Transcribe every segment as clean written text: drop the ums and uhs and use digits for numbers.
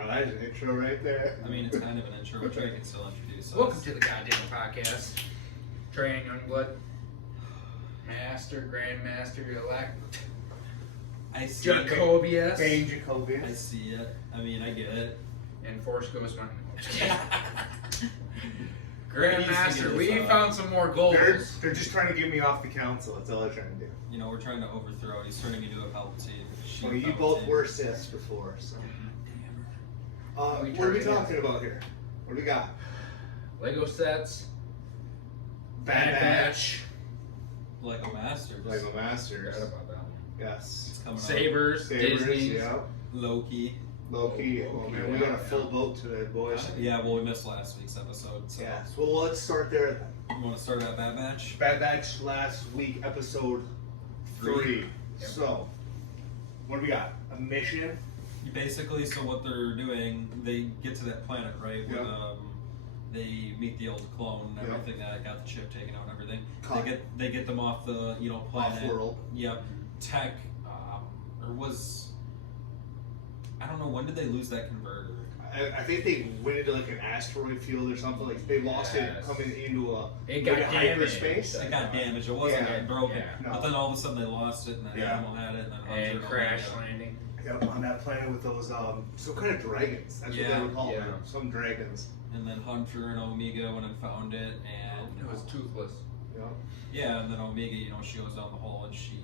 Now that is an intro right there. I mean, it's kind of an intro. Trey can still introduce us. Welcome to the goddamn podcast. Trey and Youngblood, Master, Grandmaster, elect, I see it. Jacobius, Bane I Jacobius. see it. I mean, I get it. and Force Ghost Mountain. He Grandmaster, needs to we get found some more goals. They're just trying to get me off the council. That's all they're trying to do. You know, we're trying to overthrow. He's turning into a Palpatine. Well, you both were Siths before, so. What are we talking about here? What do we got? Lego sets, BadBatch, LegoMasters. LegoMasters. Forgot about that one. Yes. It's coming Sabers, Disney. Yeah. up. Loki. Loki. Oh man, we got a full boat today, boys. Yeah, well, we missed last week's episode. So Yes. Well, let's start there then. you want to start at BadBatch? BadBatch last week, episode 3. Yep. So, what do we got? A mission. Basically, so what they're doing, they get to that planet, right? Where Yeah. they meet the old clone and Yeah. everything that got the chip taken out and everything. Cut. They get them off the planet. Off-world. Yep. Tech, or was I don't know, when did they lose that converter? I think they went into like an asteroid field or something. Like they lost it Yes. coming into It got like a damaged. hyperspace. It got damaged. It wasn't Yeah. broken. Yeah. No. But then all of a sudden they lost it, and then Yeah. Animal had it, and then And Hunter crash had it. landing. Yep, on that planet with those some kind of dragons. That's what Yeah. they would call Yeah. them. Some dragons. And then Hunter and Omega went and found it, and It was toothless. Yeah. yeah, and then Omega, she goes down the hole and she,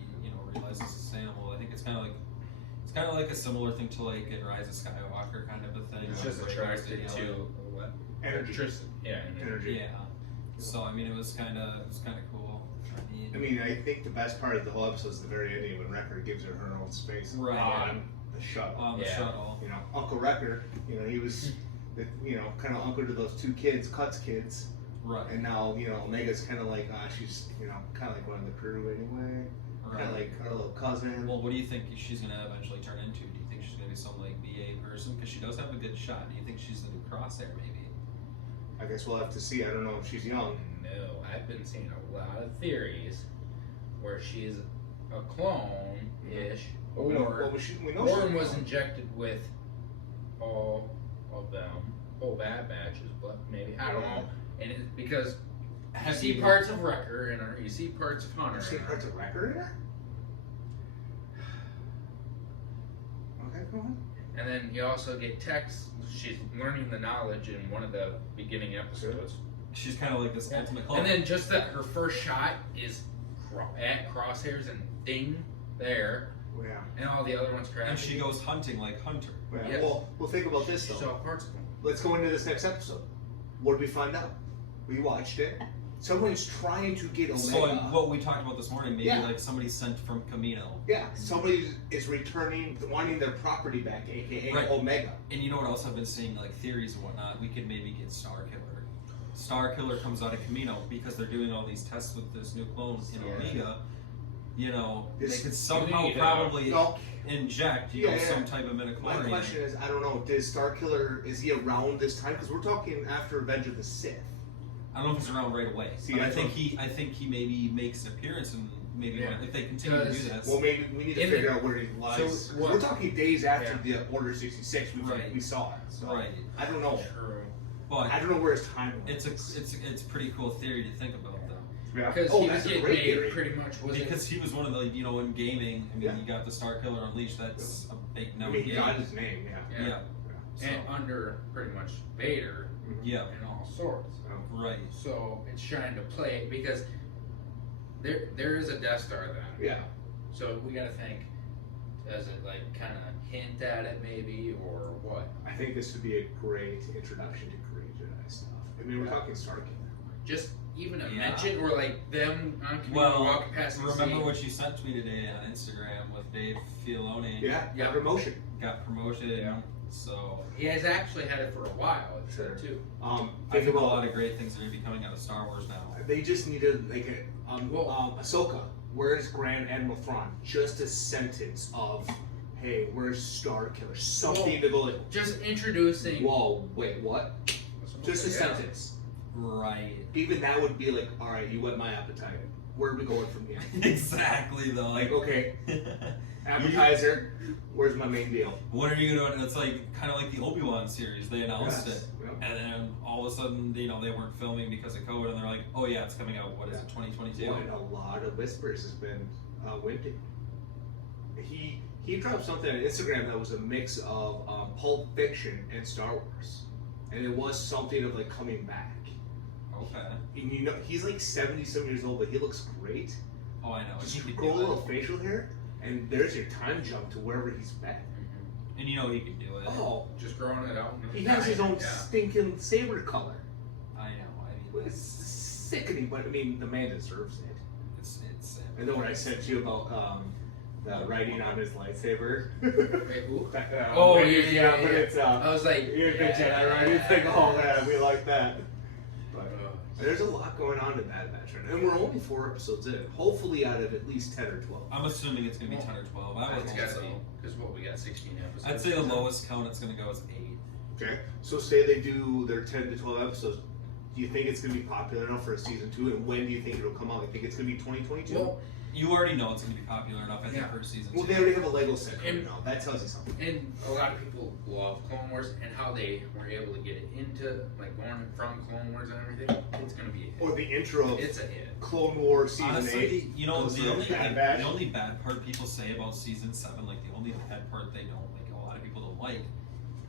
realizes it's an animal. I think it's kind of like a similar thing to like in Rise of Skywalker kind of a thing. It's like, just where attracted it's, to what? Energy. Electricity. Yeah. Energy. Yeah. So I mean, it was kind of cool. I mean, I think the best part of the whole episode is the very ending when Wrecker gives her her own space Right. on the shuttle. On the Yeah. shuttle. You know, Uncle Wrecker. He was, kind of uncle to those two kids, Cut's kids. Right. And now, Omega's kind of like, she's, kind of like one of the crew anyway. Kind of like our little cousin. Well, what do you think she's gonna eventually turn into? Do you think she's gonna be some like BA person? Because she does have a good shot. Do you think she's the new Crosshair, maybe? I guess we'll have to see. I don't know if she's young. No, I've been seeing a lot of theories where she's a clone-ish, Well, we know she's or young. was injected with all of them, whole bad batches, but maybe, I don't know. And it's because you see parts of Wrecker in her, you see parts of Hunter You see in her. parts of Wrecker in her? Okay, go on. And then you also get texts, she's learning the knowledge in one of the beginning episodes. She's kind of like this ultimate clone. And then just that her first shot is at crosshairs and ding there, Yeah. and all the other ones crashing. and she goes hunting like Hunter. Yeah. Yes. Well, think about this She though. saw parts of them. Let's go into this next episode. What did we find out? We watched it. Someone's trying to get Omega. So what we talked about this morning, maybe Yeah. like somebody sent from Camino. Yeah, somebody is returning, wanting their property back, aka Right. Omega. And you know what else I've been seeing, like theories and whatnot, we could maybe get Star Killer. Star Killer comes out of Camino because they're doing all these tests with this new clone in Yeah. Omega. They This- could somehow need, probably No, inject, Yeah. some type of my midichlorian. question is, I don't know, is he around this time? Because we're talking after Revenge of the Sith. I don't know if he's around right away. See, But I that's think what- I think he maybe makes an appearance and maybe Yeah. if they continue to do Because- this. Well, maybe we need to In figure the- out where he lies. So what- We're talking days after Yeah. the Order 66 Right. we saw it. So Right. I don't know. True. But I don't know where his timeline it's is. a pretty cool theory to think about though. Yeah. Because Oh, he was that's a getting great made theory. pretty much, was Because he was one of the, in gaming, I mean, Yeah. you got the Star Killer Unleashed, that's a big I no mean, he game. got his name, yeah. Yeah. Yeah. So, and under pretty much Vader yeah, and all sorts. right. So it's trying to play because there is a Death Star then. Yeah. So we gotta think, does it like kind of hint at it maybe or what? I think this would be a great introduction to great Jedi stuff. I mean, we're talking Star Killer. Just even a Yeah. mention or like them on Camino Well, walking past and remember seeing- what you sent to me today on Instagram with Dave Filoni? Yeah, Yeah. promotion. Got promoted, Yeah. so He has actually had it for a while, it said too. I Think think a about lot of great things are going to be coming out of Star Wars now. they just needed like Ahsoka. Where's Grand Admiral Thrawn? Just a sentence of, "Hey, where's Star Killer?" Something to go like, Just introducing. "Whoa, wait, what?" Just a Yeah. sentence. Right. Even that would be like, "All right, you whet my appetite." where are we going from here? Exactly though. Like, okay, appetizer. Where's my main deal? What are you doing? It's like kind of like the Obi-Wan series. They announced Yes. it, Yep. and then all of a sudden, they weren't filming because of COVID, and they're like, "Oh yeah, it's coming out. What is it, 2022?" What a lot of whispers has been windy. He dropped something on Instagram that was a mix of Pulp Fiction and Star Wars, and it was something of like coming back. Okay. And you know, he's like 70-some years old, but he looks great. Oh, I know. Just He could grow a do little it. facial hair, and there's your time jump to wherever he's been. And you know he can do it. Oh, Just growing it out. he has his own Yeah. stinking saber color. I know. I mean, It's sickening, but I mean, the man deserves it. it's. And then when I sent you about the writing on his lightsaber. Wait, who? But Yeah. it's I was like, you're a good Jedi, right? It's like, oh man, we like that. But there's a lot going on in BadBatch, and we're only 4 episodes in. Hopefully, out of at least 10 or 12. I'm assuming it's gonna be 10 or 12. I would It's hope got to so. be. Because what, we got 16 episodes. I'd say the lowest count it's gonna go is 8. Okay, so say they do their 10 to 12 episodes. Do you think it's going to be popular enough for a season 2? And when do you think it'll come out? You think it's going to be 2022? Well, You already know it's gonna be popular enough. I think Yeah. for season 2. Well, they already have a Lego set coming And- out. That tells you something. and a lot of people love Clone Wars and how they were able to get it into, like, going from Clone Wars and everything. It's going to be a hit. Or the intro of It's a hit. Clone Wars season Honestly, 8. you know, goes the for only, Bad Batch. the only bad part people say about season 7, like the only bad part they don't like, a lot of people don't like,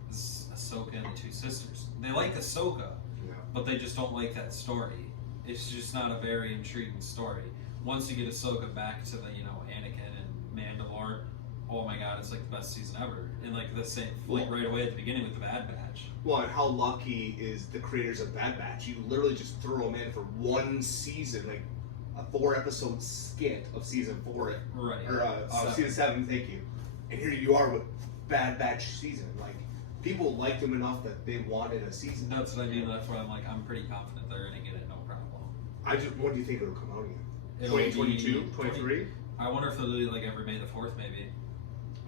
is Ahsoka and the 2 sisters. They like Ahsoka, Yeah. but they just don't like that story. It's just not a very intriguing story. Once you get Ahsoka back to the, Anakin and Mandalore, oh my god, it's like the best season ever. And like the same, like right away at the beginning with the Bad Batch. Well, and how lucky is the creators of Bad Batch? You literally just throw them in for one season, like a 4-episode skit of season 4, Right. or Seven. season 7. Thank you. And here you are with Bad Batch season. Like people liked them enough that they wanted a season. That's what I mean. That's why I'm like, I'm pretty confident they're gonna get it, no problem. When do you think it'll come out again? It'll be 2022, 23? I wonder if they'll do it like every May the 4th, maybe.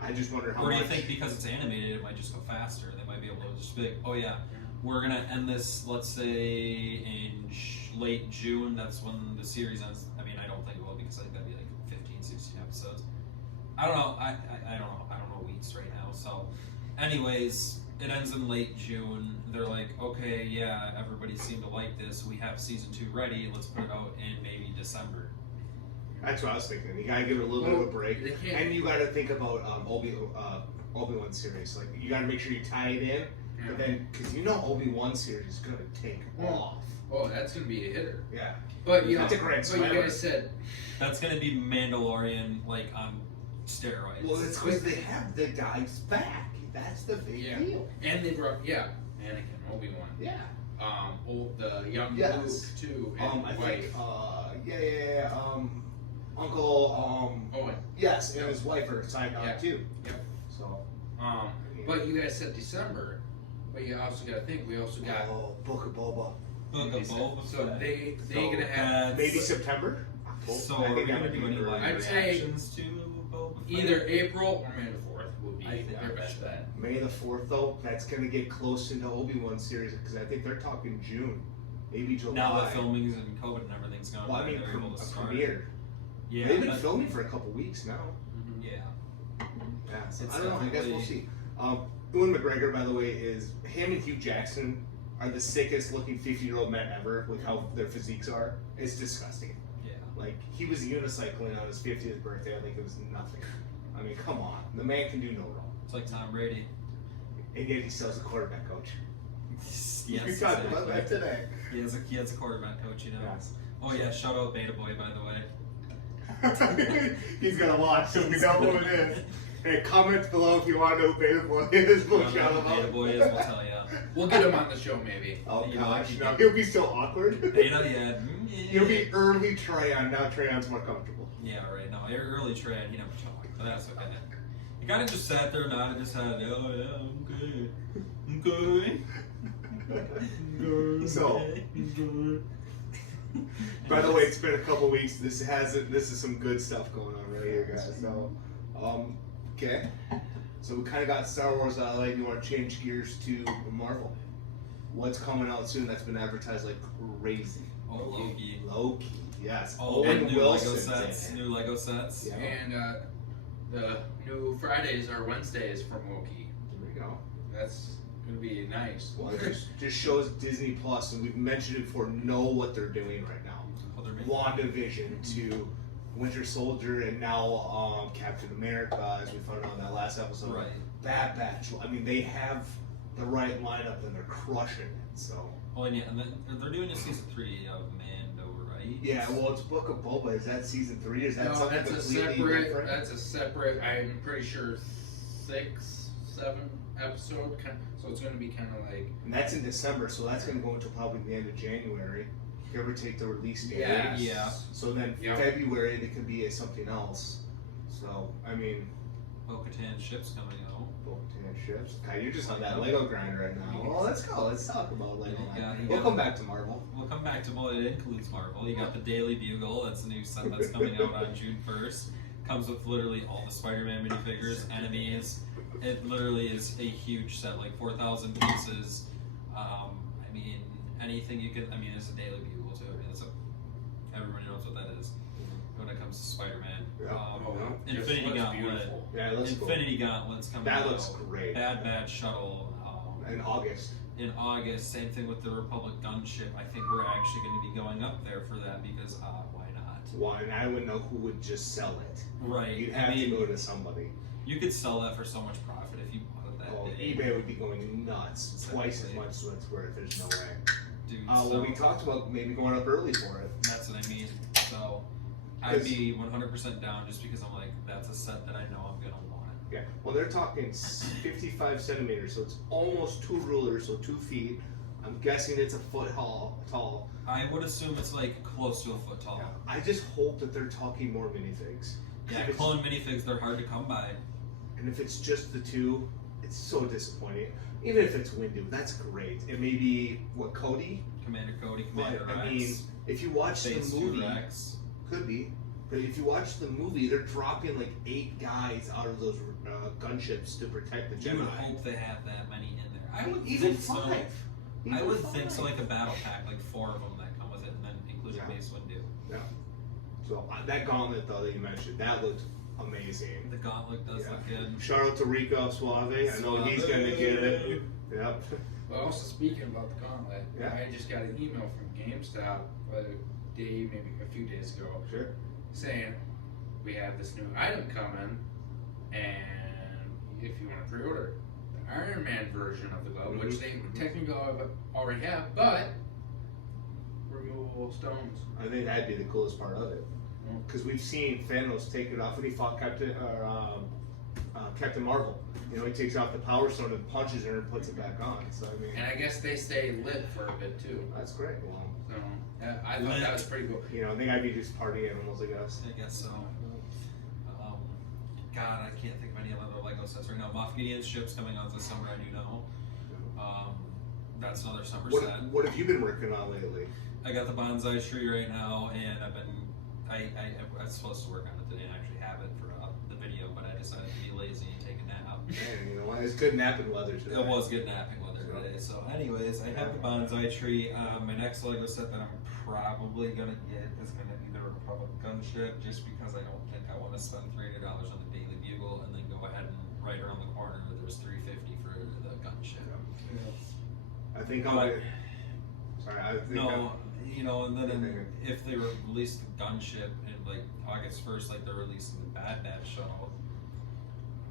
I just wonder how Or do much. you think because it's animated, it might just go faster? They might be able to just be like, oh yeah, we're gonna end this, let's say in late June. That's when the series ends. I mean, I don't think it will because I think that'd be like 15, 16 episodes. I don't know. I don't know. I don't know weeks right now. So, anyways, it ends in late June. They're like, okay, yeah, everybody seemed to like this. We have season 2 ready. Let's put it out in maybe December. That's what I was thinking. You gotta give it a little bit of a break, They can't- and you gotta think about Obi-Wan series. Like you gotta make sure you tie it in, but then because Obi-Wan series is gonna take off. Oh, that's going to be a hitter. Yeah, But, That's a grand but you slammer. guys said, That's gonna be Mandalorian like on steroids. well, it's because they have the guys back. That's the big Yeah. deal. and they brought, Anakin, Obi-Wan. Yeah. The young Yes. Luke, too, and I wife. think, Uncle, Owen. yes, and his wife are signed on Yeah. too. Yep. So, But you guys said December, but you also got to think, we also got... Book of Boba. Book of Boba So Fett. they So gonna have That's- Maybe September. So I are we think that gonna might be do any early. live I'd say reactions to Boba Fett? either April or May the 4th would be I think their I best bet. bet. May the 4th, though, that's going to get close into Obi-Wan series because I think they're talking June, maybe July. Now that filming's and COVID and everything's going Well, I on, mean, they're able to a start. premiere. Yeah, They've been that- filming for a couple weeks now. Yeah. Yeah, so It's I don't know. I guess we'll definitely- see. Ewan McGregor, by the way, is him and Hugh Jackson are the sickest looking 50-year-old men ever with how their physiques are. It's disgusting. Yeah. Like, he was unicycling on his 50th birthday. I think it was nothing. I mean, come on. The man can do no wrong. It's like Tom Brady. And yet he still has a quarterback coach. Yes, we talked about exactly. that today. He has a quarterback coach, Yes. Oh yeah, shout out Beta Boy, by the way. He's gonna watch, so we know who it is. Hey, comment below if you want to know who Beta Boy is. We'll Well, shout him Beta out. Boy is, we'll tell ya. We'll get him on the show, maybe. Oh You know, gosh, he- no, he'll be so awkward. Beta, yeah. He'll be early Trayon, now Trayon's more comfortable. Yeah, right. No, early trade, talk, but that's okay. You kind of just sat there, nodded his head. Oh yeah, I'm good. I'm good. So, by the way, it's been a couple weeks. This is some good stuff going on right here, guys. So, okay. So we kind of got Star Wars out of the way. You want to change gears to Marvel? What's coming out soon that's been advertised like crazy? Oh, Loki. Loki. Yes. Oh, Owen and new Lego Wilson's in sets. it. New Lego sets. Yeah. And the new Fridays are Wednesdays from Wookiee. There we go. That's gonna be nice. Well, it just shows Disney Plus, and we've mentioned it before, know what they're doing right now. Oh, they're making- WandaVision to Winter Soldier, and now Captain America, as we found out in that last episode. Right. Bad Batch. I mean, they have the right lineup, and they're crushing it. So. Oh, and yeah, and then they're doing a season 3 of Mando, right? Yeah, well, it's Book of Boba. Is that season 3? Is that No, something that's a completely separate. different? That's a separate. I'm pretty sure 6, 7 episode. So it's gonna be kind of like. And that's in December, so that's going to go until probably the end of January. Give or take the release date. Yes. Yeah. So then Yep. February, it could be something else. So, I mean, Bo-Katan ship's coming out. Bo-Katan ships. Okay, you're just on that Lego grind right now. Well, let's go. Let's talk about Lego. Yeah, you We'll got- come back to Marvel. We'll come back to well, it includes Marvel. You got the Daily Bugle, that's the new set that's coming out on June 1st. Comes with literally all the Spider-Man minifigures, enemies. It literally is a huge set, like 4,000 pieces. I mean, anything you can. I mean, it's a Daily Bugle too. I mean, everybody knows what that is when it comes to Spider-Man. Yeah. Just Infinity looks Gauntlet. beautiful. Yeah, let's go. Infinity Gauntlet's coming That out. looks great. Bad Batch shuttle. In August. In August, same thing with the Republic gunship. I think we're actually going to be going up there for that because why not? Well, and I would know who would just sell it. Right. You'd I have mean, to go to somebody. you could sell that for so much profit if you bought it that Oh, day. eBay would be going nuts. Twice as Exactly. much as it's worth. There's no way. Dude, Well, so we talked about maybe going up early for it. that's what I mean. So I'd be 100% down just because I'm like, that's a set that I know I'm going to want. Yeah. Well, they're talking 55 centimeters, so it's almost 2 rulers, so 2 feet. I'm guessing it's a foot tall. I would assume it's like close to a foot tall. Yeah. I just hope that they're talking more minifigs. Yeah, If it's- clone minifigs, they're hard to come by. And if it's just the 2, it's so disappointing. Even if it's Windu, that's great. It may be, what, Cody? Commander Cody, Commander But, Rex. I mean, if you watch Phase the 2 movie, Rex. could be. But if you watch the movie, they're dropping like 8 guys out of those gunships to protect the You Jedi. would hope they have that many in there. I would Even think 5. so. I Even would think so, 5. like a battle pack, like 4 of them that come with it, and then including Yeah. Mace Windu. So that gauntlet though that you mentioned, that looked amazing. The gauntlet does Yeah. look good. Shout out to Rico Suave. I know he's Suave. gonna get it. Yep. Well, also speaking about the gauntlet, Yeah. I just got an email from GameStop a day, maybe a few days ago, Sure. saying we have this new item coming, and if you want to pre-order the Iron Man version of the glove, which they technically already have, but removable stones. I think that'd be the coolest part of it. Because we've seen Thanos take it off when he fought Captain Marvel. You know, he takes off the Power Stone and punches her and puts it back on. So I mean, And I guess they stay lit for a bit too. that's great. Well, So I thought that was pretty cool. you know, they gotta be just party animals, I guess. I guess so. God, I can't think of any other Lego sets right now. Moff Gideon's ship's coming out this summer, I do know. That's another summer set. What have you been working on lately? I got the bonsai tree right now, and I was supposed to work on it today and actually have it for the video, but I decided to be lazy and take a nap. Man, you know what? It's good napping weather today. It was good napping weather today. So, anyways, I have the bonsai tree. My next Lego set that I'm probably gonna get is gonna be the Republic gunship, just because I don't think I want to spend $300 on the Daily Bugle and then go ahead and right around the corner there's $350 for the gunship. I think I'm. But- Sorry, I think No, you know, and then Okay. if they release the gunship in like August 1st, like they're releasing the BadBatch shuttle,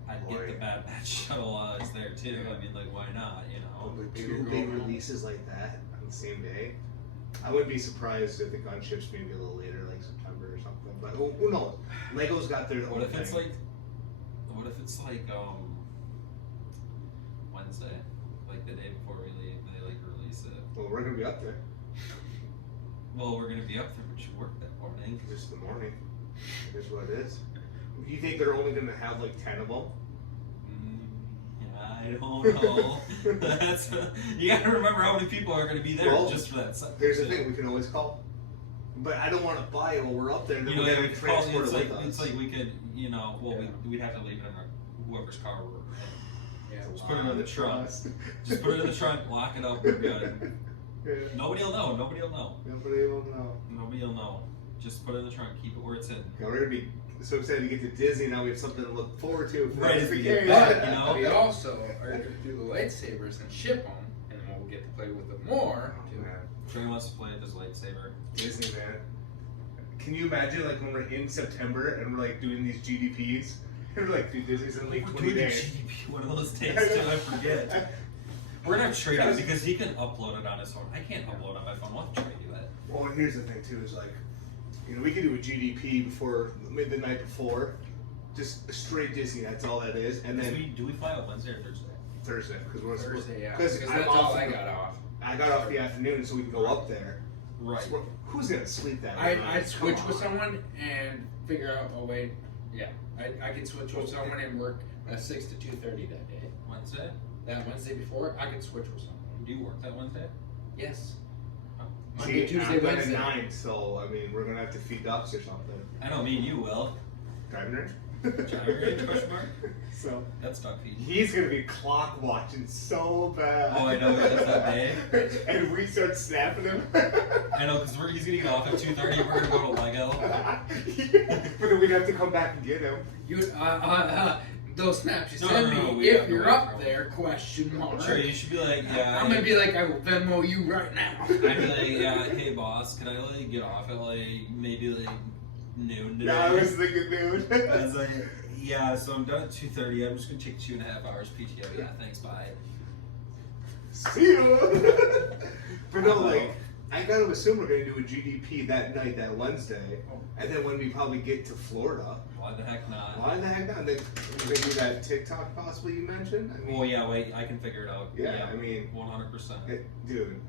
I'd get the Boy. BadBatch shuttle is there too. I mean, like, why not? You know. But 2 big releases like that on the same day. I wouldn't be surprised if the gunships maybe a little later, like September or something. But who knows? Lego's got their own What if thing. it's like? What if it's like Wednesday, like the day before we leave, and they like release it? Well, we're gonna be up there Well, we're gonna be up there, but you work that morning. just in the morning. It is what it is. Do you think they're only gonna have like 10 of them? I don't know. That's you gotta remember how many people are gonna be there Well, just for that set. Here's the thing: we can always call. But I don't want to buy it while we're up there. Then You know, we're we gonna could call, transport it's it like with us. it's like we could, you know, well, Yeah. we'd have to leave it in whoever's car we're in. Yeah, Just put it in the trunk. Just put it in the trunk, lock it up, we're good. Yeah. Nobody will know. Nobody will know. Nobody will know. Nobody will know. Just put it in the trunk. Keep it where it's in. Yeah, we're gonna be so excited to get to Disney. Now we have something to look forward to. Right, It's as the we get game. back, you know? We also are going to do the lightsabers and ship them, and then we'll get to play with them more. Oh, man. Trey wants to play with his lightsaber. Disney, man. Can you imagine like when we're in September and we're like doing these GDPs? And we're like, dude, Disney's in like 20 days. GDP one of those days till I forget. We're gonna have Trey do it because he can upload it on his phone. I can't upload on my phone. We'll have Trey do that. Well, and here's the thing too: is like, you know, we could do a GDP before maybe the night before, just a straight Disney. That's all that is. And then Do we fly out Wednesday or Thursday? Thursday, because we're Thursday, yeah. Because Because I'm that's off all I the- got off. I got off the afternoon, so we can go up there. Right. So who's gonna sleep that I'd night? switch Come with on. someone and figure out a way. Yeah, I could switch with someone and work 6 to 2:30 that day. Wednesday? That Wednesday before, I could switch with someone. Do you work that Wednesday? Yes. Oh. Monday, See, Tuesday, I'm done Wednesday. at 9, so I mean, we're gonna have to feed ducks or something. I know me and you will. Driving range. Driving range, question mark? So That's duck feed. he's gonna be clock watching so bad. Oh, I know, he does that day. And we start snapping him. I know, because he's gonna get off at 2:30. We're gonna go to Lego. But then we'd have to come back and get him. You, those snaps you No, send no, no, me, we if have you're no up problem. there, question mark. Sure, you should be like, yeah. I'm gonna be like, I will Venmo you right now. I'd be like, yeah, hey boss, can I like get off at like maybe like noon today? Yeah, I was thinking, dude. I was like, yeah, so I'm done at 2:30. I'm just gonna take 2.5 hours PTO. Yeah, thanks, bye. See you. But no, like, I gotta assume we're gonna do a GDP that night, that Wednesday, and then when we probably get to Florida. Why the heck not? Why the heck not? Then maybe that TikTok possibly you mentioned. I mean, Well, yeah, wait, I can figure it out. Yeah, I mean, 100%. dude.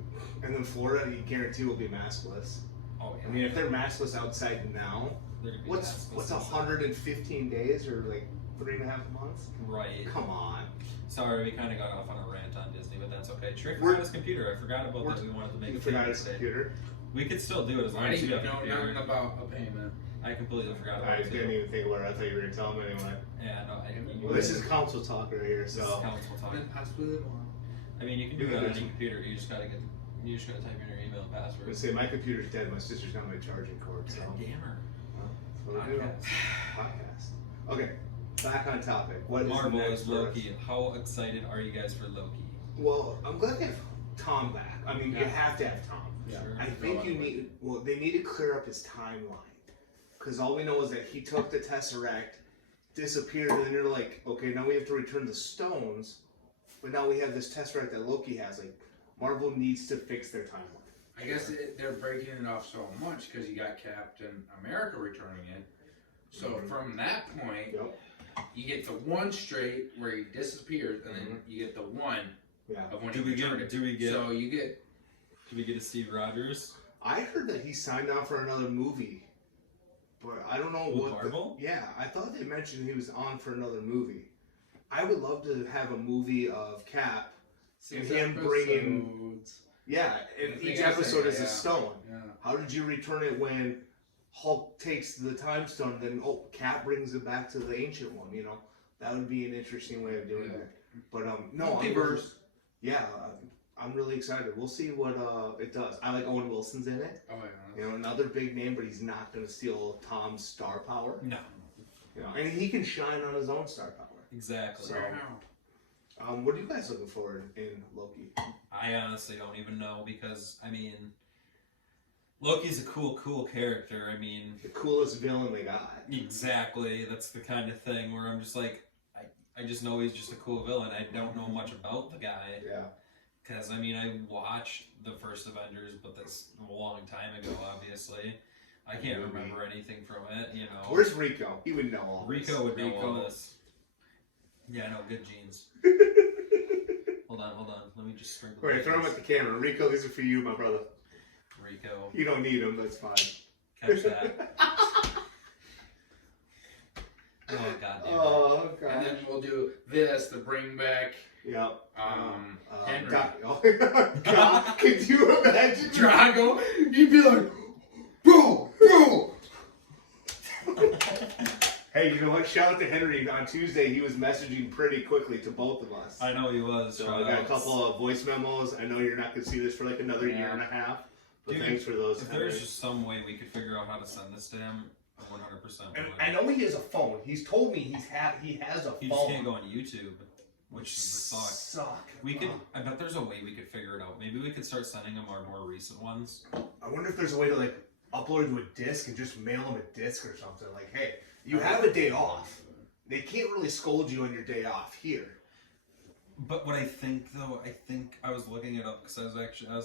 And then Florida, you guarantee will be maskless. Oh yeah. I mean, if they're maskless outside now, They're gonna be what's maskless inside. 115 days or like 3.5 months? Right. Come on. Sorry, we kind of got off on a rant on Disney, but that's okay. Trey We're- forgot his computer. I forgot about that. We wanted to make You a forgot payment his today. computer. We could still do it as long I as you didn't have a know computer. nothing about a payment. I completely forgot I about it. didn't too. even think about it. I thought you were gonna tell him anyway. Yeah, no, I didn't. Well, this is council talk right here, This is so. council talk. Possibly more. I mean, you can do it on any computer. You just gotta type in your email and I password. would say my computer's dead. My sister's got my charging cord, so. Gamer. That's what we do. Podcast. Podcast. Okay, back on topic. What is Marvel next is for us? Loki. How excited are you guys for Loki? Well, I'm glad they have Tom back. I mean, you Yeah. have to have Tom. Yeah. Sure. I think you need. Well, they need to clear up his timeline, because all we know is that he took the Tesseract, disappeared, and then you're like, okay, now we have to return the stones, but now we have this Tesseract that Loki has. Like, Marvel needs to fix their timeline. I guess they're breaking it off so much because you got Captain America returning it. So from that point, Yep. you get the one straight where he disappears, and then you get the one Yeah. of when Do he we returned get? it. Do we get? So you get Do we get a Steve Rogers? I heard that he signed on for another movie, but I don't know With what. Marvel? Yeah, I thought they mentioned he was on for another movie. I would love to have a movie of Cap. And him bringing- episodes. Yeah, and I think each I said, episode is yeah. a stone. Yeah. How did you return it when Hulk takes the time stone, then Cap brings it back to the ancient one? You know, that would be an interesting way of doing Yeah. it. But no, Multiverse. I'm really excited. We'll see what it does. I like Owen Wilson's in it. Oh yeah. You know, another big name, but he's not going to steal Tom's star power. No. You know, and he can shine on his own star power. Exactly. So- What are you guys looking forward in Loki? I honestly don't even know because I mean, Loki's a cool character. I mean, The coolest villain they got. exactly. That's the kind of thing where I'm just like, I just know he's just a cool villain. I don't know much about the guy Yeah. because I mean, I watched the first Avengers, but that's a long time ago. Obviously, I can't remember anything from it. You know, Where's Rico? He would know all this. Rico would know all Rico. this. Yeah, I know. Good genes. Hold on. Let me just sprinkle. Alright, throw him at the camera. Rico, these are for you, my brother. Rico. You don't need them, that's fine. Catch that. Oh god damn it. Oh, And God. then we'll do this to bring back Yep. Henry. God, could you imagine? Drago. You'd be like, bro. Hey, you know what? Shout out to Henry. On Tuesday, he was messaging pretty quickly to both of us. I know he was. So I got a couple of voice memos. I know you're not going to see this for like another year and a half. But Dude, thanks for those. If there's just some way we could figure out how to send this to him, 100%. And I know he has a phone. He's told me he has a phone. He just can't go on YouTube, which sucks. Suck. We could. I bet there's a way we could figure it out. Maybe we could start sending him our more recent ones. I wonder if there's a way to like upload to a disc and just mail him a disc or something. Like, hey, you have a day off. They can't really scold you on your day off here. But what I think though, I was looking it up because I was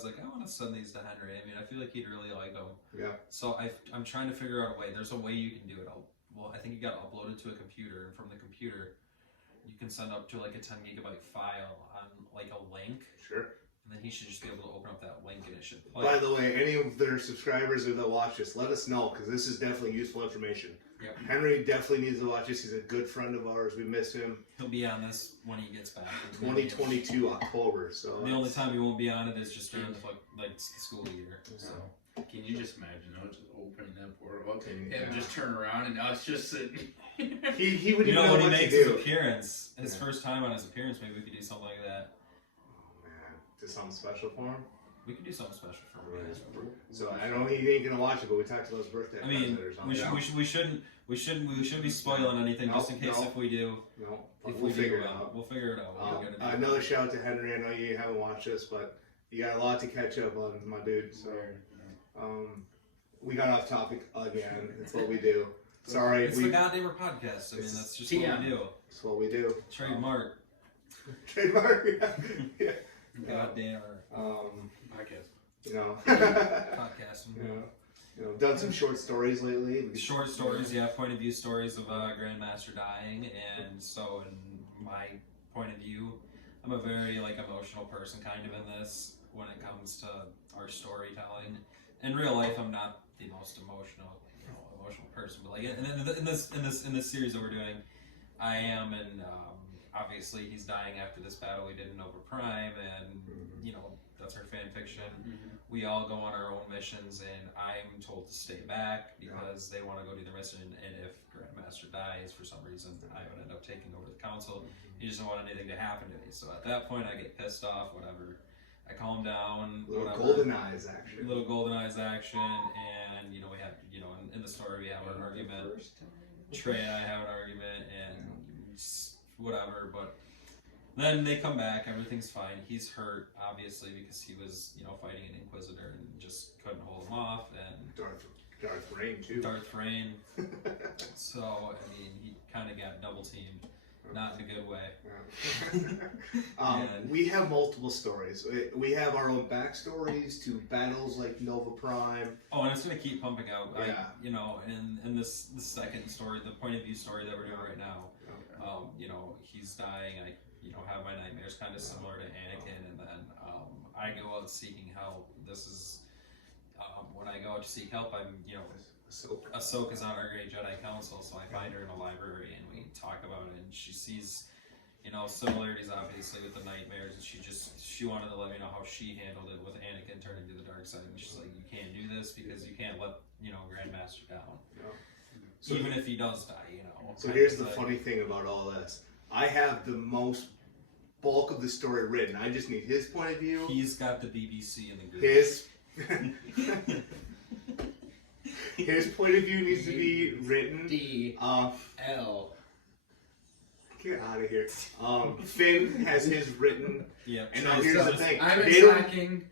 like, I want to send these to Henry. I mean, I feel like he'd really like them. Yeah. So I'm trying to figure out a way. There's a way you can do it. I think you got to upload it to a computer, and from the computer, you can send up to like a 10 gigabyte file on like a link. Sure. And then he should just be able to open up that link and it should play. By the way, any of their subscribers that watch this, let us know because this is definitely useful information. Yep. Henry definitely needs to watch this. He's a good friend of ours. We miss him. He'll be on this when he gets back. 2022 October. So the only time he won't be on it is just during the school year. So. Can you just imagine us just opening that portal up and Yeah. just turn around and us just sitting? He would You know, know when he what makes to his do. appearance, his Yeah. first time on his appearance, maybe we could do something like that. Oh man, do something special for him. We could do something special for him. So I know he ain't gonna watch it, but we talked about his birthday. I mean, we shouldn't be spoiling anything just in case if we do. No, If we'll we figure do, it out. We'll figure it out. What we gotta do. Another shout out to Henry. I know you haven't watched this, but you got a lot to catch up on, my dude. So, we got off topic again. It's what we do. Sorry, It's the Goddamn Podcast. I mean, that's just what we do. It's what we do. Trademark. Trademark. Yeah. Goddamn. Podcast. You know. Podcast. You know, done some short stories lately. Short stories, yeah, point of view stories of Grandmaster dying, and so in my point of view, I'm a very emotional person kind of in this when it comes to our storytelling. In real life, I'm not the most emotional person, but in this series that we're doing, I am, and obviously he's dying after this battle we did in Nova Prime, and that's our fan fiction. We all go on our own missions, and I'm told to stay back because they want to go do their mission. And if Grandmaster dies for some reason, I would end up taking over the council. He doesn't want anything to happen to me. So at that point, I get pissed off. Whatever. I calm down. Little whatever. golden eyes action. Little golden eyes action, and we have in the story we have an argument. Trey and I have an argument, and whatever, but. Then they come back, everything's fine. He's hurt, obviously, because he was, fighting an Inquisitor and just couldn't hold him off. And Darth Reign, too. Darth Reign. So, I mean, he kind of got double teamed. Not in a good way. We have multiple stories. We have our own backstories to battles like Nova Prime. Oh, and it's going to keep pumping out. Yeah. In this second story, the point of view story that we're doing right now, he's dying. I have my nightmares kind of similar to Anakin, and then I go out seeking help. This is when I go out to seek help. I'm Ahsoka's on our Great Jedi Council, so I find her in a library and we talk about it. And she sees similarities obviously with the nightmares, and she wanted to let me know how she handled it with Anakin turning to the dark side. And she's like, you can't do this because you can't let Grandmaster down, So, even if he does die. So here's the funny thing about all this. I have the most bulk of the story written. I just need his point of view. He's got the BBC in the group. His point of view needs to be written. D-L. Get out of here. Finn has his written. Yeah. And now here's the thing.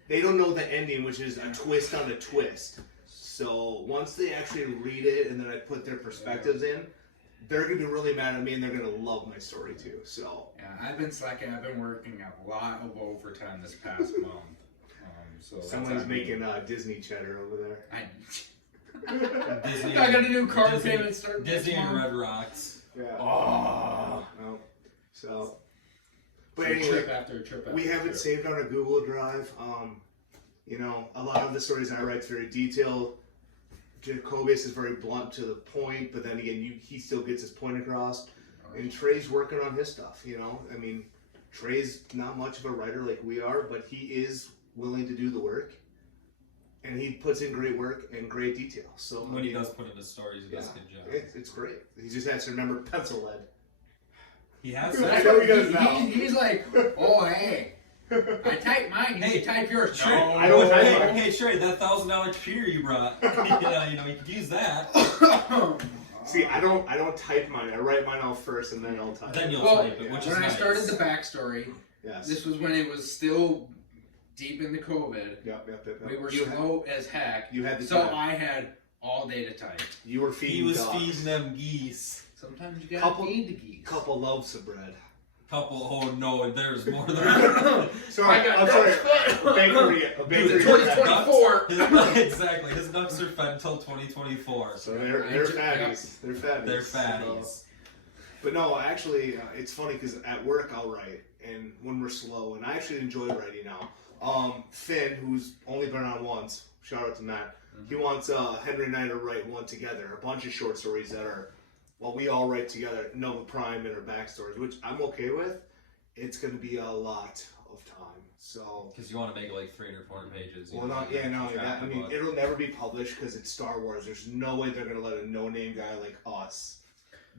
They don't know the ending, which is a twist on a twist. So once they actually read it and then I put their perspectives in, they're going to be really mad at me and they're going to love my story too. So yeah, I've been slacking. I've been working a lot of overtime this past month. So someone's making Disney cheddar over there. Disney, I got a new car payment start. Disney and Red Rocks. Yeah. Oh. So. But So anyway, trip after trip. we have it saved on a Google Drive. A lot of the stories I write is very detailed. Jacobius is very blunt to the point, but then again, he still gets his point across. And Trey's working on his stuff, I mean, Trey's not much of a writer like we are, but he is willing to do the work. And he puts in great work and great detail. So when he does put in his stories, he does a good job. It's great. He just has to remember pencil lead. He has I know he does now. He's like, oh, hey. I typed mine. You can type yours. Sure. No, I don't type mine. Hey, Trey, that $1,000 computer you brought, you could use that. See, I don't type mine. I write mine out first and then I'll type. Then you'll Well, type it, which is when I nice. started the backstory, Yes. this was when it was still deep into COVID. Yep. We were slow as heck. You had the so time. I had all day to type. You were feeding He was dogs. feeding them geese. Sometimes you gotta feed the geese. Couple loaves of bread. Oh no, there's more than Sorry, I got I'm sorry. ducks fed. A bakery. 2024. Exactly, his ducks are fed until 2024. So they're fatties. They're fatties. They're fatties. So, but no, actually, it's funny because at work I'll write, and when we're slow, and I actually enjoy writing now. Finn, who's only been on once, shout out to Matt. He wants Henry and I to write one together, a bunch of short stories that are, well, we all write together, Nova Prime and our backstories, which I'm okay with. It's going to be a lot of time, so. Because you want to make it like 300, 400 pages. Well, not only that. I mean, it'll never be published because it's Star Wars. There's no way they're going to let a no-name guy like us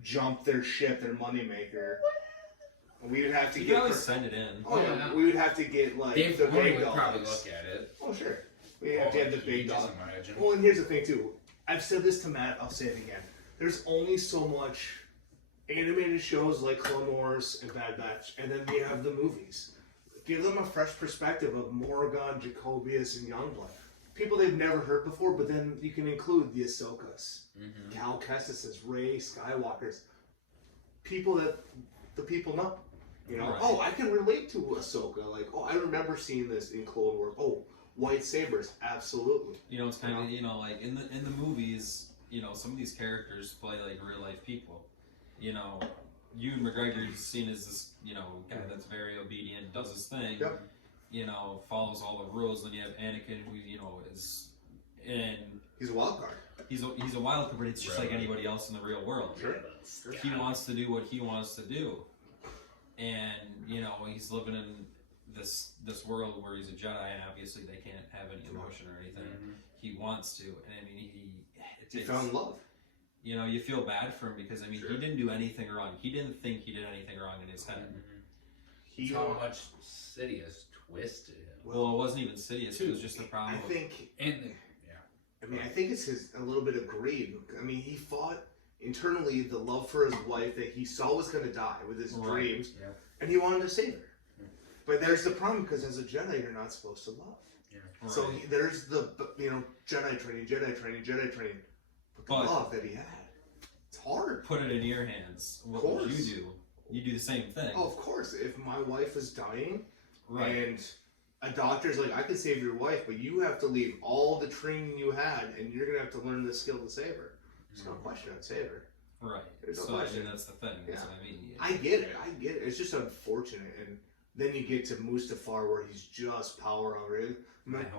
jump their ship, their moneymaker. We would have to You get. can always send it in. Oh yeah, we would have to get like Dave the Filoni big would dogs. probably look at it. Oh sure, we have to have the big dogs. dogs. Well, and here's the thing too. I've said this to Matt. I'll say it again. There's only so much animated shows like Clone Wars and Bad Batch, and then we have the movies. Give them a fresh perspective of Morgan, Jacobius, and Youngblood. People they've never heard before, but then you can include the Ahsokas, Cal Kestis's, Rey Skywalkers, people that the people know. You know, Right. oh, I can relate to Ahsoka. Like, oh, I remember seeing this in Clone Wars. Oh, white sabers, absolutely. You know, it's kind of like in the movies. Some of these characters play like real life people. Ewan McGregor is seen as this guy that's very obedient, does his thing. Yep. Follows all the rules. Then you have Anakin, who is and He's a wild card. he's a wild card, but it's just like anybody else in the real world. Sure. He wants to do what he wants to do, and he's living in this world where he's a Jedi, and obviously they can't have any emotion or anything. He wants to, and I mean He found love. You feel bad for him because he didn't do anything wrong. He didn't think he did anything wrong in his head. How much Sidious twisted him. Well, it wasn't even Sidious. It was just the problem. I think. I I think it's a little bit of greed. I mean, he fought internally the love for his wife that he saw was going to die with his dreams, and he wanted to save her. But there's the problem because as a Jedi, you're not supposed to love. Right. So there's the Jedi training. But the love that he had, it's hard. Put it in your hands. What would you do? You do the same thing. Oh, of course. If my wife is dying, right. And a doctor's like, I can save your wife, but you have to leave all the training you had, and you're gonna have to learn this skill to save her. There's no question I'd save her. Right. There's no so question. that's the thing. That's what I mean. I get it. It's just unfortunate, and then you get to Mustafar where he's just power hungry.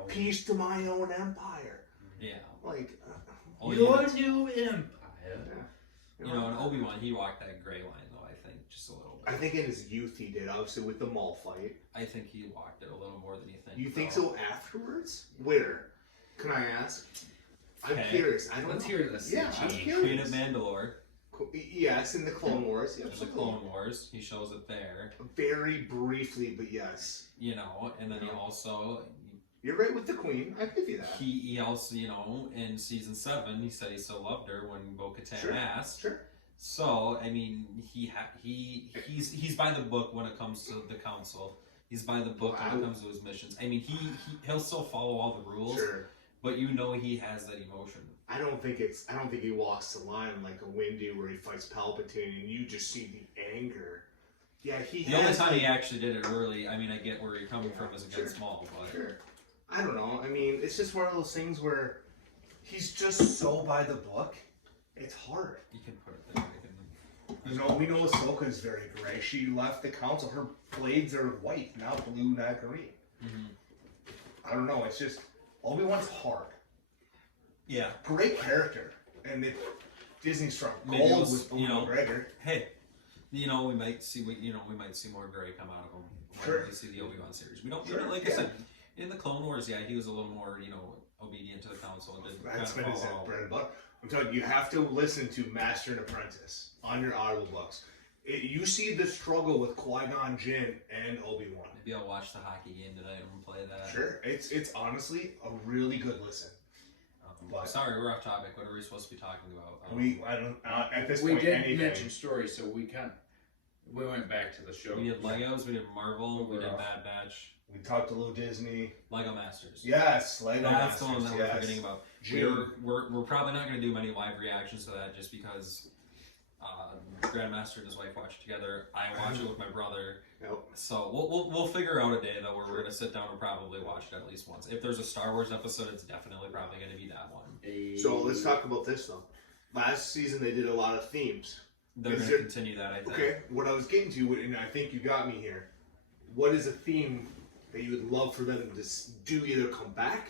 Peace to my own empire. Yeah. Like your new empire. In Obi-Wan, he walked that gray line though. I think just a little bit. I think in his youth he did, obviously with the Maul fight. I think he walked it a little more than you think. You think so? Afterwards? Where? Can I ask? I'm Okay. curious. I don't Let's know. hear this. Yeah, I'm Queen curious. of Mandalore. Yes, in the Clone Wars. There's the Clone Wars. He shows it there. Very briefly, but yes. And then he also. You're right with the Queen. I give you that. He also, in season 7, he said he still loved her when Bo-Katan asked. Sure. So, I mean, he's by the book when it comes to the council. He's by the book when it comes to his missions. I mean, he'll still follow all the rules. Sure. But he has that emotion. I don't think he walks the line like a Windu where he fights Palpatine and you just see the anger. Yeah, The only time he actually did it early, I mean, I get where you're coming from as against Maul, but sure. I don't know. I mean, it's just one of those things where he's just so by the book. It's hard. you can put it there. We know Ahsoka is very gray. She left the council. Her blades are white, not blue, not green. I don't know. It's just Obi-Wan's hard. Yeah. Great character, and Disney struck Maybe gold with Ewan McGregor. Hey, we might see more gray come out of him when we see the Obi-Wan series. We don't, like I said, in the Clone Wars, he was a little more, obedient to the council. That's been his bread and butter. I'm telling you, you have to listen to Master and Apprentice on your audible books. You see the struggle with Qui-Gon Jinn and Obi-Wan. Maybe I'll watch the hockey game tonight and play that. Sure, it's honestly a really good listen. But- Sorry, we're off topic. What are we supposed to be talking about? I don't at this We point did anything. mention stories, so we went back to the show. We did Legos, we did Marvel, we We're did off. Bad Batch, We talked a little Disney. LegoMasters. Yes, LegoMasters. That's the one that we're yes. forgetting about. June. We're probably not going to do many live reactions to that just because Grandmaster and his wife watch it together. I watch it with my brother. Nope. So we'll figure out a day though where we're going to sit down and probably watch it at least once. If there's a Star Wars episode, it's definitely probably going to be that one. So let's talk about this though. Last season they did a lot of themes. They're Is going there- to continue that, I think. Okay, what I was getting to, and I think you got me here. What is a theme that you would love for them to do, either come back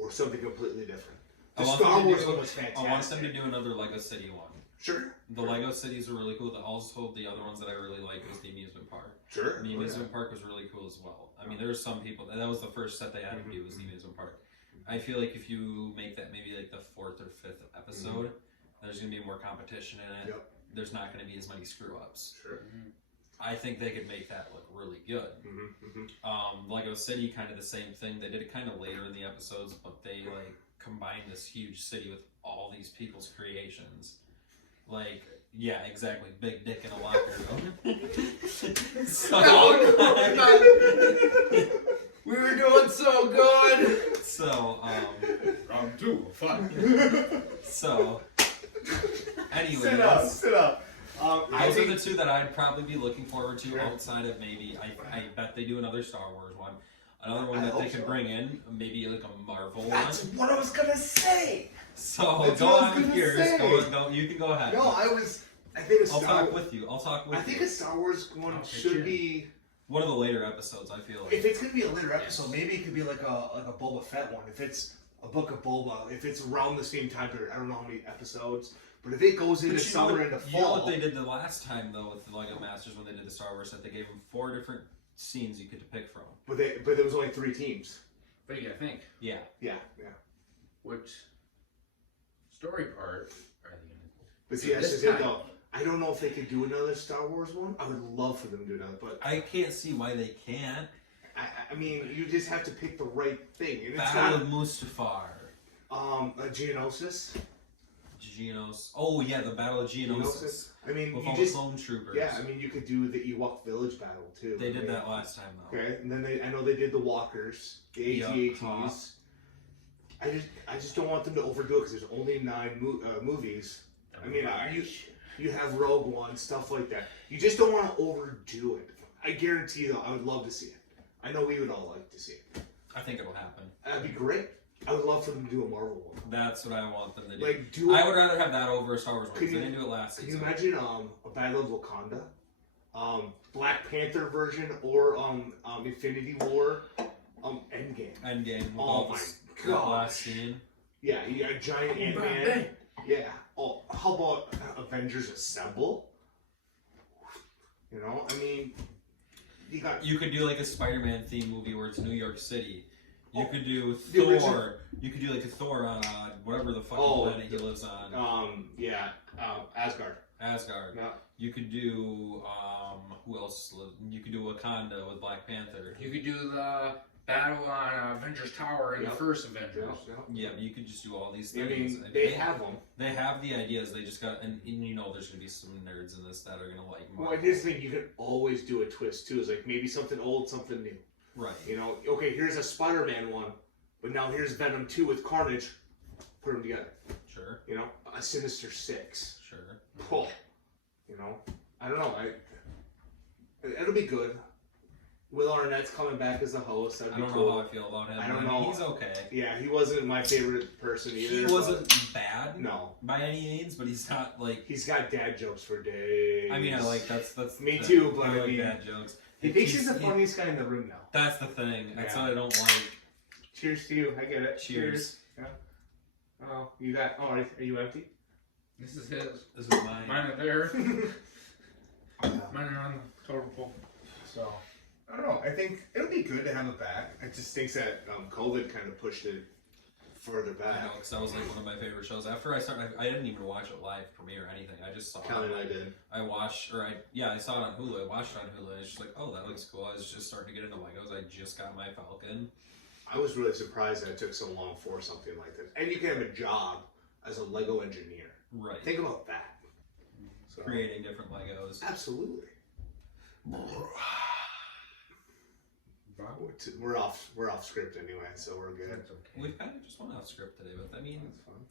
or something completely different? The I want Star them to Wars do- one was fantastic. I want them to do another Lego City one. Sure. The Lego cities are really cool. Also, the other ones that I really liked was the amusement park. Sure. The amusement park was really cool as well. I mean, there were some people that was the first set they had to do was the amusement park. I feel like if you make that maybe like the 4th or 5th episode, there's gonna be more competition in it. Yep. There's not gonna be as many screw ups. Sure. I think they could make that look really good. Lego City, kind of the same thing. They did it kind of later in the episodes, but they like combined this huge city with all these people's creations. Like, yeah, exactly. Big dick in a locker. So, We were doing so good. so, Round 2, fun. so, anyways, Sit up. Sit up. I those are think the two that I'd probably be looking forward to outside of maybe, I bet they do another Star Wars one. Another one I that they hope could so. bring in, maybe like a Marvel that's one. what I was gonna say. So, That's go what I was on gonna yours. say. Go, you can go ahead. No, I think a I'll Star. talk with you. I'll talk with I think you. a Star Wars one Okay, should sure. be. One of the later episodes, I feel like. If it's gonna be a later episode, maybe it could be like a Boba Fett one. If it's a Book of Boba, if it's around the same time period, I don't know how many episodes, but if it goes into But you summer know, into you know fall, what they did the last time though with the Lego Masters when they did the Star Wars set, they gave them 4 different scenes you could pick from. but there was only 3 teams. But you gotta think, Yeah. Yeah. which story part are they gonna But see, Yeah, that's this just it time- though. I don't know if they could do another Star Wars one. I would love for them to do another, but I can't see why they can't. I mean, you just have to pick the right thing, and it's Battle not of Mustafar. a Geonosis. Geonos. Oh yeah, the Battle of Geonosis. I mean, With you all just the clone troopers. yeah. I mean, you could do the Ewok village battle too. They I did mean, that last time though. Okay, and then I know they did the walkers, the Yup, AT-ATs. I just don't want them to overdo it because there's only 9 movies. I mean, you have Rogue One, stuff like that. You just don't want to overdo it. I guarantee though, I would love to see it. I know we would all like to see it. I think it'll happen. That'd be great. I would love for them to do a Marvel one. That's what I want them to do. Like do. I would rather have that over a Star Wars one Could because they you- didn't do it last Can you season. imagine a Battle of Wakanda, Black Panther version, or Infinity War, Endgame? Endgame. With Oh all my that last gosh. scene. Yeah, you got a giant Ant-Man. Yeah. Oh, how about Avengers Assemble? You know, I mean, you got You could do like a Spider-Man theme movie where it's New York City. You Oh, could do the Thor. original- You could do like a Thor on whatever the fucking Oh, planet he lives on. Asgard. Asgard. No. You could do who else? You could do Wakanda with Black Panther. You could do the battle on Avengers Tower in Yep. the first Avengers. Yeah, but you could just do all these I things. mean, they have them. They have the ideas. They just got and you know there's gonna be some nerds in this that are gonna like. Well, Marvel. I just think you could always do a twist too. It's like maybe something old, something new. Right. You know, okay, here's a Spider-Man one, but now here's Venom 2 with Carnage. Put them together. Sure. You know, a Sinister 6. Sure. Oh, you know, I don't know. It'll be good. Will Arnett's coming back as the host. That'd I be don't cool. know how I feel about him. I don't mean, know. He's okay. Yeah, he wasn't my favorite person either. He but- wasn't bad No, by any means, but he's not like. he's got dad jokes for days. I mean, I like that's Me too, but I I like mean, bad jokes. He thinks he's the funniest guy in the room now. That's the thing. That's Yeah. what I don't like. Cheers to you. I get it. Cheers. Yeah. Oh, you got. Oh, are you empty? This is his. This is mine. Mine are there. Mine are on the total pool. So I don't know. I think it'll be good to have it back. I just think that COVID kind of pushed it further I back. know, because that was like one of my favorite shows. After I started, I didn't even watch it live premiere or anything. I just saw Kelly it. and I did. I saw it on Hulu. I watched it on Hulu, and it's just like, oh, that looks cool. I was just starting to get into Legos. I just got my Falcon. I was really surprised that it took so long for something like this. And you can have a job as a Lego engineer. Right. Think about that. So, Creating different Legos. absolutely. Bob? We're off script anyway, so we're good. That's okay. We've kind of just went off script today, but I mean,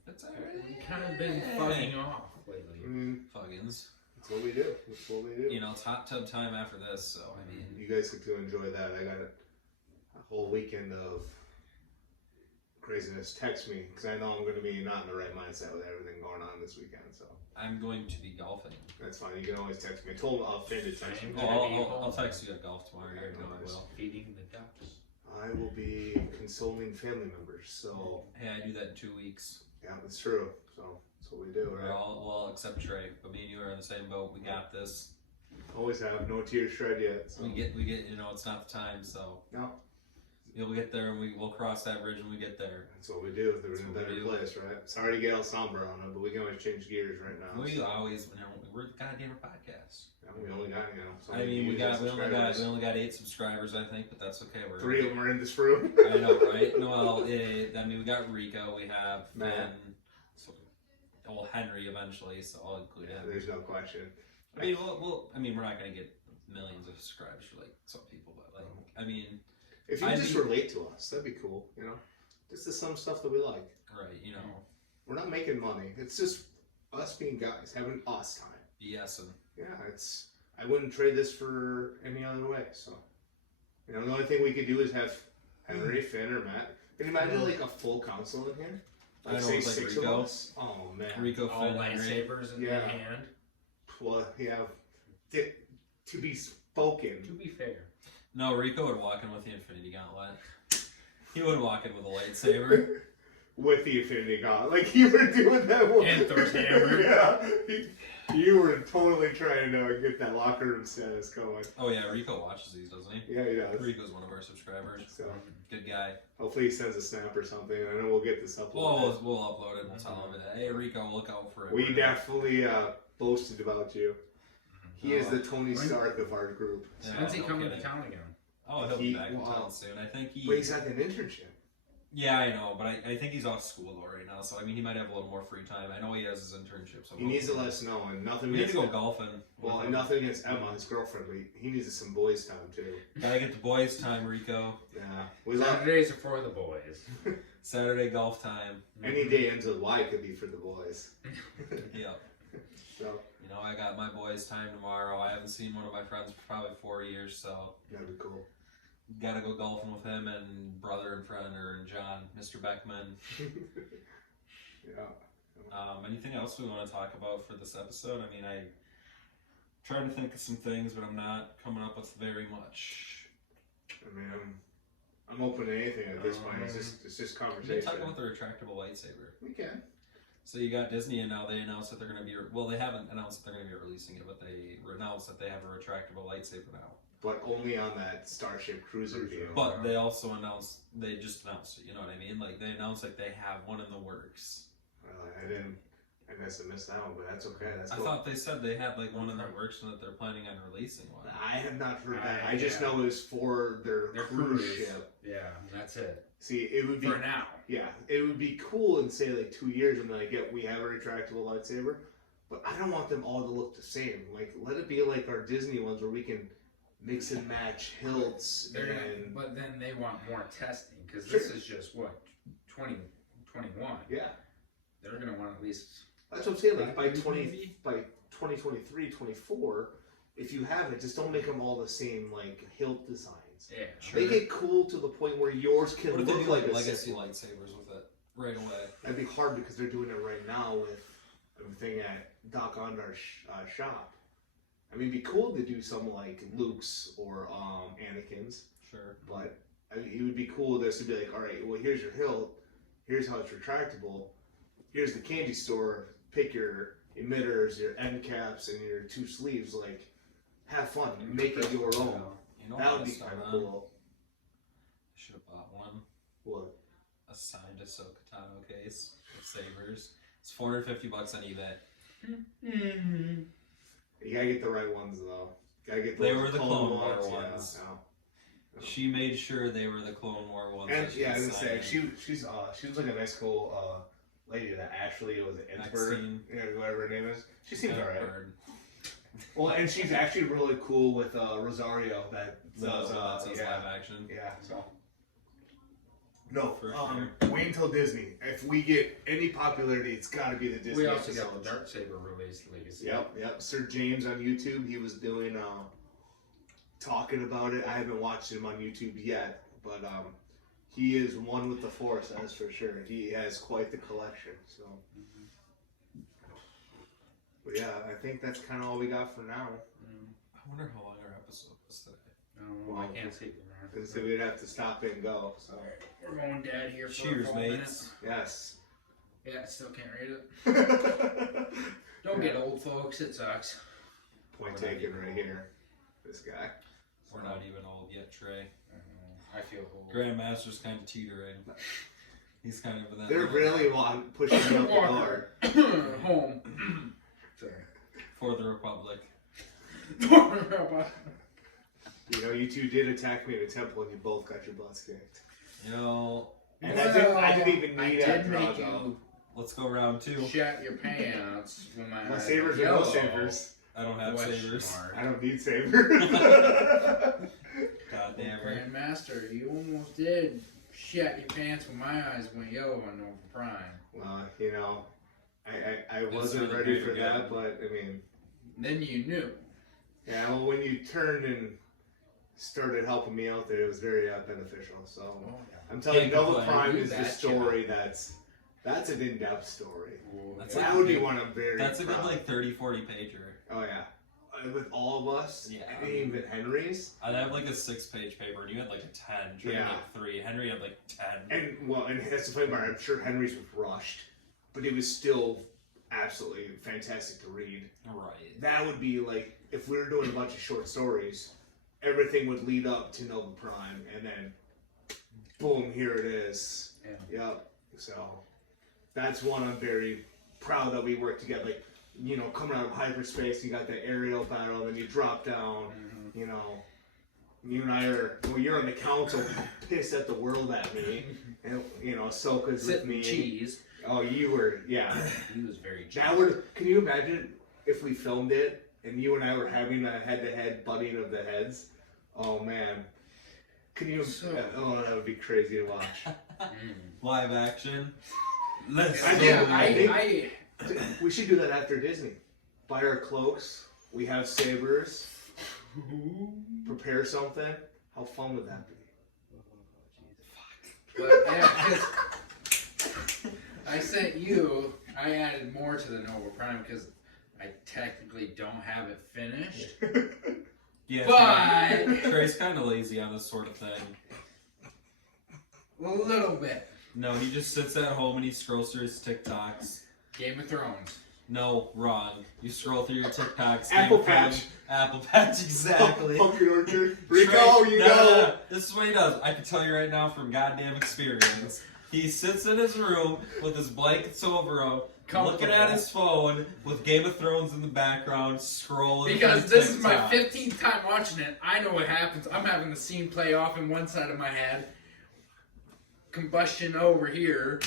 That's fun. that's alright. We've kind of been fucking off lately. I mean, Fuggins. that's what we do. That's what we do. You know, it's hot tub time after this, so I mean, You guys get to enjoy that. I got a whole weekend of craziness. Text me because I know I'm going to be not in the right mindset with everything going on this weekend. So I'm going to be golfing. that's fine. You can always text me. I told Finn to text me. Oh, I'll text you at golf tomorrow. You already know I will. Feeding the ducks. I will be consoling family members. So Hey, I do that in 2 weeks. yeah, that's true. So that's what we do, We're right? all, well, except Trey, but me and you are in the same boat. We got this. Always have no tears shed yet. So. We get. You know, it's not the time, so No, you'll get there, and we'll cross that bridge when we get there. that's what we do. We're in a That's what better we do. place, right? Sorry to get all somber on it, but we can always change gears right now. We so. always, we're the goddamn podcast. Yeah, we only got so I mean, we many only got 8 subscribers, I think, but that's okay. We're 3 of them are in this room. I know, right? No, well, I mean, we got Rico, we have Matt. Finn, well, Henry eventually, so I'll include Yeah, him. there's no question. I mean, I mean, we're not gonna get millions of subscribers for like some people, but like, I mean, If you I'd just be- relate to us, that'd be cool. You know, this is some stuff that we like. right? You know, We're not making money. It's just us being guys having us time. BSing. Yeah, I wouldn't trade this for any other way. So, you know, the only thing we could do is have Henry, Finn, or Matt. Can you imagine like a full council in here? I Like know, say with, like, 6 Rico. of us. Oh man. Rico, All Finn, Henry. lightsabers in Yeah. their hand. Well, yeah. To be spoken. To be fair. No, Rico would walk in with the Infinity Gauntlet. He would walk in with a lightsaber. With the Infinity God. Like you were doing that one. And Thor's hammer. Yeah. You were totally trying to get that locker room status going. Oh yeah, Rico watches these, doesn't he? Yeah, he does. Rico's one of our subscribers. So Good guy. hopefully he sends a snap or something. I know we'll get this uploaded. Well, we'll upload it and we'll tell him that, hey Rico, look out for it. We definitely boasted about you. He is the Tony When- Stark of our group. Yeah, When's he no coming to kidding. town again? Oh, he'll be He- back in wow. town soon. I think he. But he's at an internship. Yeah, I know, but I think he's off school though right now, so I mean he might have a little more free time. I know he has his internship, so He needs to let us know, and nothing We need to against go golfing. Well, with and him. nothing against Emma, his girlfriend, but he needs some boys' time too. Gotta get the boys' time, Rico. Yeah, we love Saturdays are for the boys. Saturday golf time. any day ends with Y could be for the boys. Yep. So You know, I got my boys' time tomorrow. I haven't seen one of my friends for probably 4 years, so that'd be cool. gotta go golfing with him and brother and friend or John, Mr. Beckman. Yeah. Anything else we want to talk about for this episode? I mean, I tried to think of some things, but I'm not coming up with very much. I mean, I'm open to anything at this point. It's just We didn't conversation. talk about the retractable lightsaber. We can. So you got Disney, and now they announced that they're going to be. Well, they haven't announced that they're going to be releasing it, but they announced that they have a retractable lightsaber now. But only on that Starship Cruiser deal. But they also announced. They just announced it. You know what I mean? Like they announced like they have one in the works. I guess I missed that one, but that's okay. That's I cool. thought they said they had like one in the works and that they're planning on releasing one. I have not heard that. I- I just yeah. know it was for their cruise ship. Yeah, that's it. See, it would be For now. yeah, it would be cool in say like 2 years when like we have a retractable lightsaber, but I don't want them all to look the same. Like let it be like our Disney ones where we can mix and match hilts They're gonna, and but then they want more testing because Sure. this is just what 2021. yeah. They're gonna want at least. That's what I'm saying. Like by Maybe. 2023, 24, if you have it, just don't make them all the same like hilt designs. Yeah. Sure. Make it cool to the point where yours can What if they look do like like a legacy Sith. lightsabers with it right away? That'd be hard because they're doing it right now with everything at Doc Ondar's shop. I mean, it'd be cool to do some like Luke's or Anakin's, Sure. but I mean, it would be cool just to be like, all right, well, here's your hilt, here's how it's retractable, here's the candy store, pick your emitters, your end caps, and your 2 sleeves. Like, have fun, make it your own. You know That what would be I kind of saw? cool. I should have bought one. What? A a signed Ahsoka Tano case of sabers. It's $450 on eBay. You gotta get the right ones though. Gotta get They those were the Clone Clone War Wars, ones. Yeah. She made sure they were the Clone War ones. And that yeah, I was was gonna say signing. she was like a nice cool lady. That Ashley was it Ensberg, Maxine. whatever her name is. She seems alright. Bird. Well, and she's actually really cool with Rosario. That does That's his yeah, live action. yeah. So no, For wait until Disney. If we get any popularity, it's got to be the Disney. We also got episodes. the Darksaber released Legacy. Yep. Sir James on YouTube. He was doing talking about it. I haven't watched him on YouTube yet, but he is one with the Force, that's for sure. He has quite the collection. So, but yeah, I think that's kind of all we got for now. I wonder how long our episode was today. Well, I can't see. So we'd have to stop and go. So We're going dead here for Cheers, a full mates. minute. yes. Yeah, I still can't read it. Don't get old, folks. It sucks. Point taken right here. This guy. We're not even old yet, Trey. I feel old. Grandmaster's kind of teetering. He's kind of in that. They're middle. really pushing me out the door. Walker. Home. For the Republic. You know, you two did attack me in a temple, and you both got your butts kicked. You know, And I didn't even need I that did make draw, you let's go round two. shat your pants when my My eyes sabers were are no yellow. sabers. I don't have Question sabers. mark. I don't need sabers. God damn it. Grandmaster, you almost did shat your pants when my eyes went yellow on Nova Prime. Well, you know, I It's wasn't really ready great for again. that, but I mean, Then you knew. yeah. Well, when you turned and started helping me out there, it was very beneficial. So I'm telling you, Can't Nova complain. Prime You is the betcha. story that's an in-depth story. That's That a would be good- one I'm very. That's a good proud. like 30-40 pager. Oh yeah, with all of us. Yeah. And even Henry's. I'd have like a 6-page paper, and you had like a 10. Trey had Yeah. like 3. Henry had like 10. And that's the funny part. I'm sure Henry's was rushed, but it was still absolutely fantastic to read. Right. That would be like if we were doing a bunch of short stories, everything would lead up to Nova Prime, and then boom, here it is. Yeah. Yep. So that's one I'm very proud that we worked together. Like, you know, coming out of hyperspace, you got the aerial battle, then you drop down. You know, you and I are. Well, you're on the council, pissed at the world at me, and you know, Ahsoka's with me. Cheese. Oh, you were, yeah. He was very cheesy. That would. Can you imagine if we filmed it and you and I were having a head-to-head butting of the heads? Oh man, can you? Oh, that would be crazy to watch. Live action. Let's I go. think- I We should do that after Disney. Buy our cloaks. We have sabers. Prepare something. How fun would that be? But yeah, 'cause I sent you. I added more to the Nova Prime because I technically don't have it finished. Yeah, But Trey's kind of lazy on this sort of thing. a little bit. No, he just sits at home and he scrolls through his TikToks. Game of Thrones. No, wrong. You scroll through your TikToks. Apple Game of Patch. Thrones, Apple Patch, exactly. Pumpkin orchard. Rico, Trey- you no, know. no, no. This is what he does. I can tell you right now from goddamn experience. He sits in his room with his blankets over him, looking at his phone with Game of Thrones in the background, scrolling. Because through this is my TikToks. 15th time watching it. I know what happens. I'm having the scene play off in one side of my head. Combustion over here.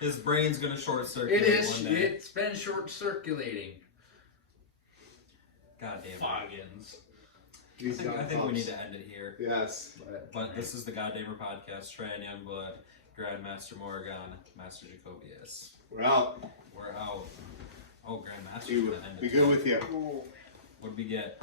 His brain's gonna short circuit It is. one day. It's been short circulating. Goddamn. Foggins. These I young think we pups. need to end it here. Yes. But this is the Goddamer Podcast. Trey and Youngblood, Grandmaster Morgan, Master Jacobius. We're out. We're out. Oh, Grandmaster's Be gonna end be it. good with you. What'd we get?